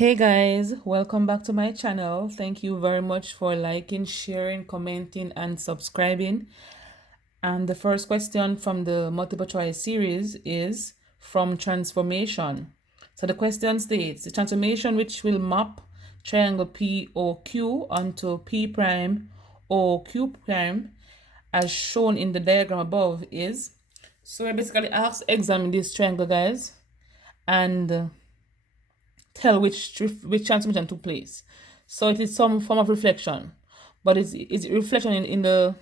Hey guys, welcome back to my channel. Thank you very much for liking, sharing, commenting, and subscribing. And the first question from the multiple choice series is from transformation. So the question states the transformation which will map triangle POQ onto P prime OQ prime as shown in the diagram above is. So we're basically asked to examine this triangle, guys, and tell which transformation took place. So it is some form of reflection, but it's reflection in the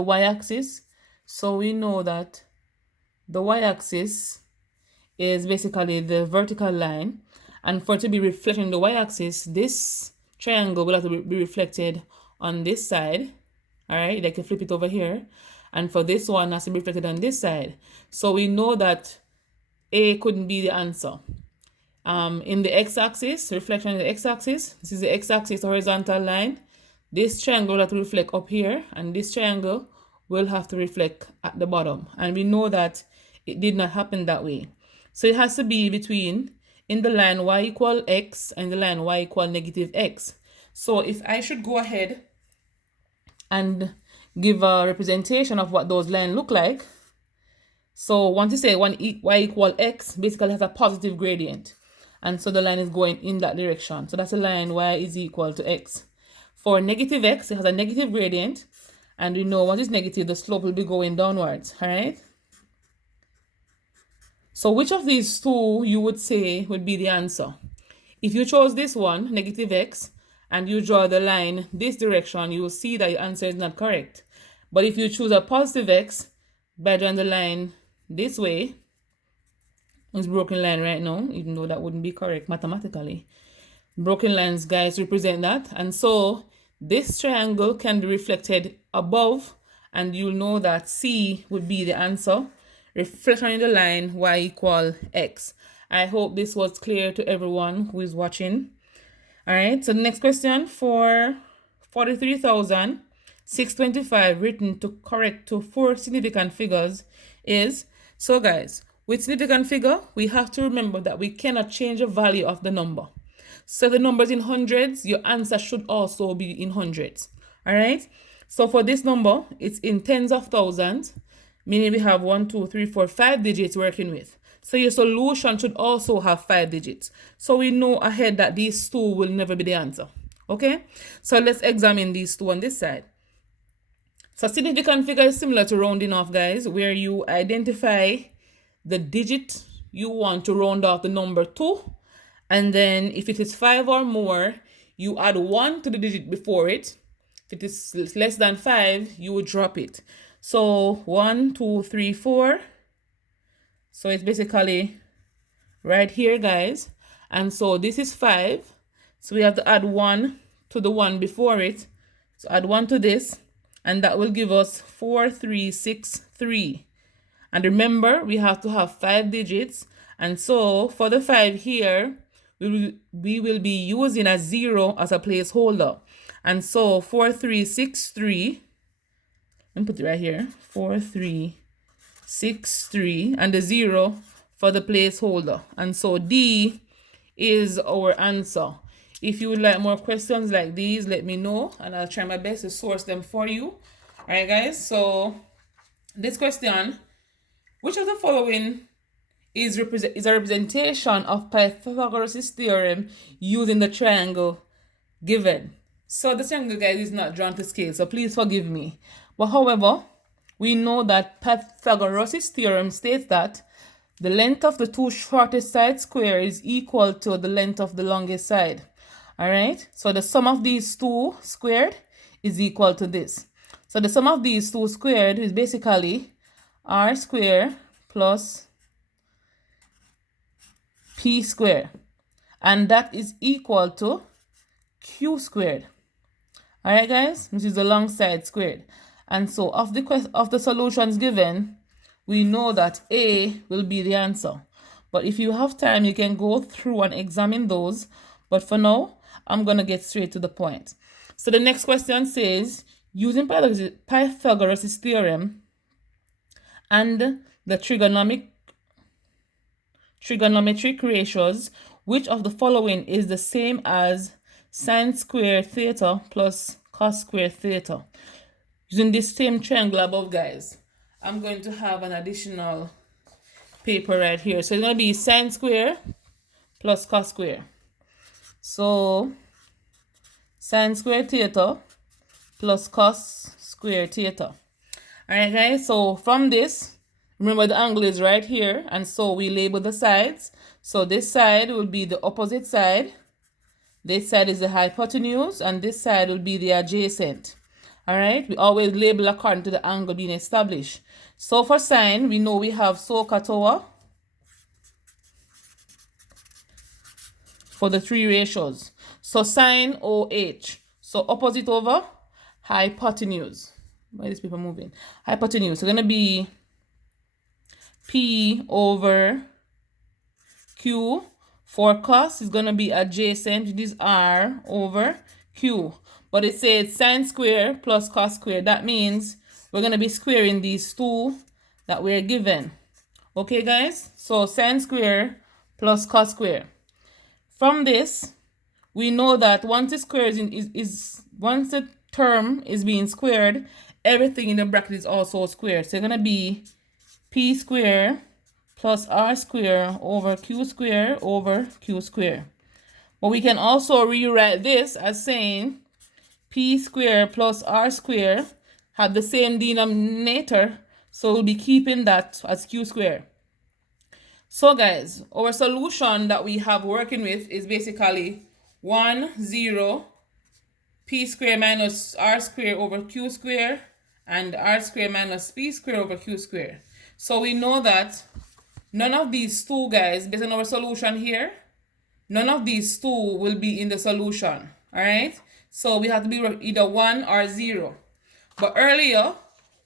y-axis. So we know that the y-axis is basically the vertical line, and for it to be reflected in the y-axis, this triangle will have to be reflected on this side. All right, like you flip it over here, and for this one has to be reflected on this side. So we know that A couldn't be the answer. In the x-axis, reflection in the x-axis, this is the x-axis horizontal line. This triangle will have to reflect up here, and this triangle will have to reflect at the bottom. And we know that it did not happen that way. So it has to be between in the line y equal x and the line y equal negative x. So if I should go ahead and give a representation of what those lines look like. So once you say y equal x, basically has a positive gradient. And so the line is going in that direction. So that's a line y is equal to x. For negative x, it has a negative gradient. And we know once it's negative, the slope will be going downwards. All right. So which of these two you would say would be the answer? If you chose this one, negative x, and you draw the line this direction, you will see that your answer is not correct. But if you choose a positive x by drawing the line this way, it's broken line right now, even though that wouldn't be correct mathematically. Broken lines, guys, represent that. And so this triangle can be reflected above, and you'll know that C would be the answer. Reflection in the line y equal x. I hope this was clear to everyone who is watching. All right, so the next question for 43,625 written to correct to 4 significant figures is, so guys, with significant figure, we have to remember that we cannot change the value of the number. So the number is in hundreds, your answer should also be in hundreds. All right, so for this number, it's in tens of thousands, meaning we have 1, 2, 3, 4, 5 digits working with. So your solution should also have 5 digits. So we know ahead that these two will never be the answer. Okay, so let's examine these two on this side. So significant figure is similar to rounding off, guys, where you identify the digit you want to round off the number to, and then if it is 5 or more, you add 1 to the digit before it. If it is less than 5, you would drop it. So 1, 2, 3, 4. So it's basically right here, guys. And so this is 5. So we have to add 1 to the one before it. So add 1 to this, and that will give us 4, 3, 6, 3. And remember, we have to have 5 digits. And so for the 5 here, we will be using a 0 as a placeholder. And so 4, 3, 6, 3. Let me put it right here. 4, 3, 6, 3. And the 0 for the placeholder. And so D is our answer. If you would like more questions like these, let me know, and I'll try my best to source them for you. All right, guys. So this question, which of the following is a representation of Pythagoras' theorem using the triangle given? So the triangle, guys, is not drawn to scale, so please forgive me. But however, we know that Pythagoras' theorem states that the length of the two shortest side square is equal to the length of the longest side. All right, so the sum of these two squared is equal to this. So the sum of these two squared is basically r squared plus p squared, and that is equal to q squared. All right, guys, which is the long side squared. And so of the solutions given, we know that A will be the answer. But if you have time, you can go through and examine those. But for now, I'm going to get straight to the point. So the next question says, using Pythagoras' theorem and the trigonometric ratios, which of the following is the same as sine square theta plus cos square theta? Using this same triangle above, guys, I'm going to have an additional paper right here. So it's going to be sine square plus cos square. So sine square theta plus cos square theta. Alright, guys, so from this, remember the angle is right here, and so we label the sides. So this side will be the opposite side, this side is the hypotenuse, and this side will be the adjacent. Alright, we always label according to the angle being established. So for sine, we know we have SOHCAHTOA for the three ratios. So sine OH, so opposite over hypotenuse. Why is this paper moving? Hypotenuse, so going to be P over Q. For cos is going to be adjacent, it is R over Q. But it says sine square plus cos square. That means we're going to be squaring these two that we're given. Okay, guys? So sine square plus cos square. From this, we know that once the square once the term is being squared, everything in the bracket is also squared. So it's going to be P square plus R square over Q square over Q square. But we can also rewrite this as saying P square plus R square have the same denominator, so we'll be keeping that as Q square. So guys, our solution that we have working with is basically 1, 0, P square minus R square over Q square, and R square minus P square over Q square. So we know that none of these two, guys, based on our solution here, none of these two will be in the solution. Alright? So we have to be either 1 or 0. But earlier,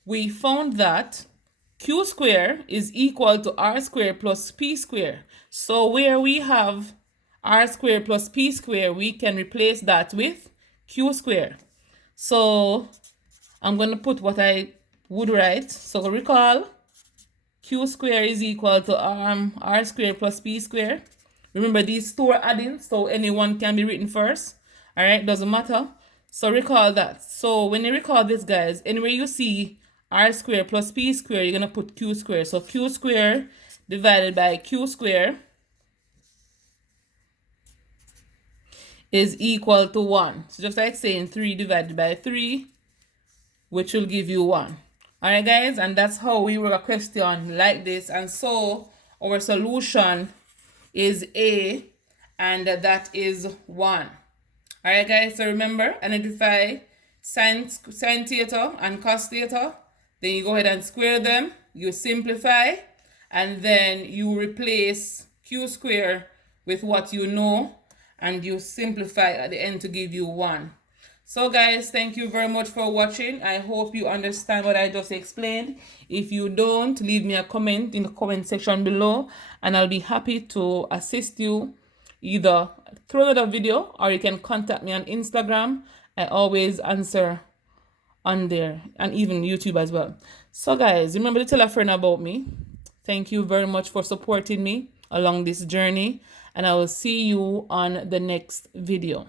we found that Q square is equal to R square plus P square. So where we have R square plus P square, we can replace that with Q square. So I'm going to put what I would write. So recall, Q square is equal to R square plus P square. Remember, these two are adding, so any one can be written first. Alright, doesn't matter. So recall that. So when you recall this, guys, anywhere you see R square plus P square, you're going to put Q square. So Q square divided by Q square is equal to 1. So just like saying 3 divided by 3, which will give you 1. Alright, guys, and that's how we work a question like this. And so our solution is A, and that is 1. Alright, guys, so remember, identify sine theta and cos theta. Then you go ahead and square them, you simplify, and then you replace Q square with what you know, and you simplify at the end to give you 1. So guys, thank you very much for watching. I hope you understand what I just explained. If you don't, leave me a comment in the comment section below, and I'll be happy to assist you either through another video, or you can contact me on Instagram. I always answer on there, and even YouTube as well. So guys, remember to tell a friend about me. Thank you very much for supporting me along this journey, and I will see you on the next video.